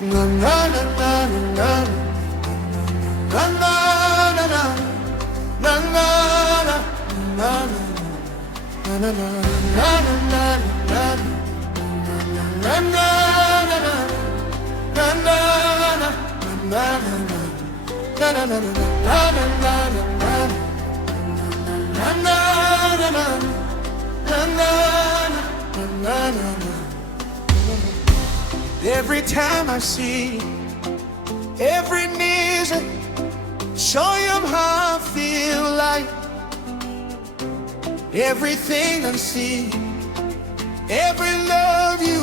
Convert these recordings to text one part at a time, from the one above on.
Na na na na na na na na na na na na na Every time I see every music, show you how I feel like. Everything I see, every love you,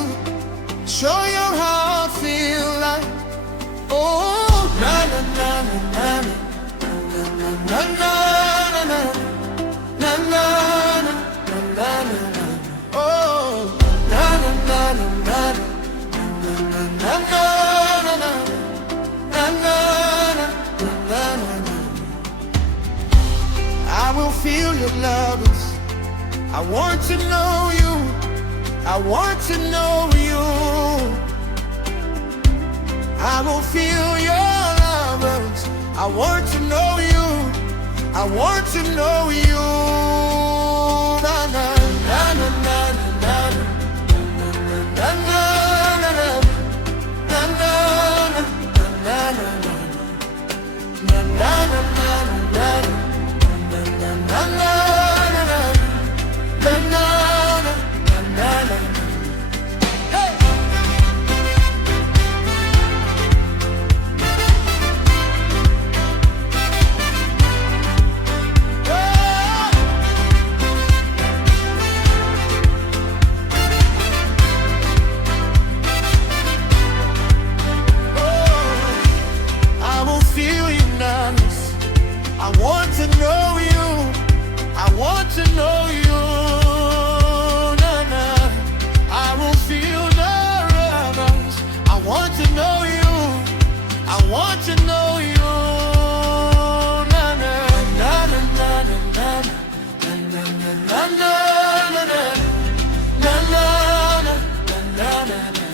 show you how I feel like. Oh, na na na na na na na na na na na na. Oh, na na na na na na na. I will feel your love. I want to know you, I want to know you. I will feel your love. I want to know you, I want to know you. Na na na na na na na na na na na na na na na. I want to know you, I want to know you, na na. I will feel the reverence. I want to know you, I want to know you, na na na na na na na na na na na na na na na.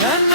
Na